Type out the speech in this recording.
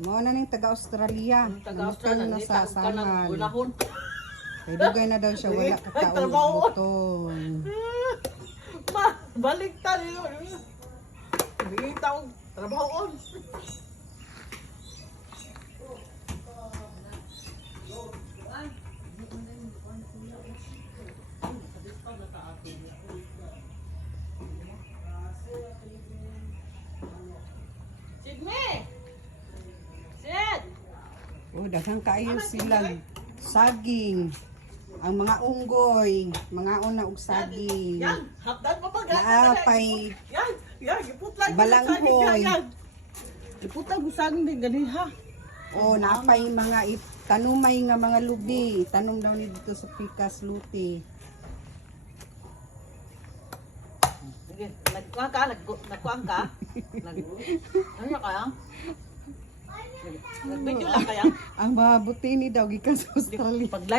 Mao na ning taga-Australia. Taga-Australia na sa sangal. Gunahon. Kay dugay na daw siya wala kataong buton. Ma, balik ta niyo. Hindi taong trabaho on. Sidney! Sid! Oh, daghang kaayo silang saging. Ang mga unggoy, mga una og saging. Yan! Hapdan mo pa Naapay Yan! Iputlag balanghoy. Iputlag mo saging din gani ha. Oh, naapay mga tanumay nga mga lubi. Tanong daw ni dito sa Pikas Luti. Sige, nagkuhan ka? Ano kaya? Nag-video lang kaya? Ang mga butini daw gikan sa Australia. Pag live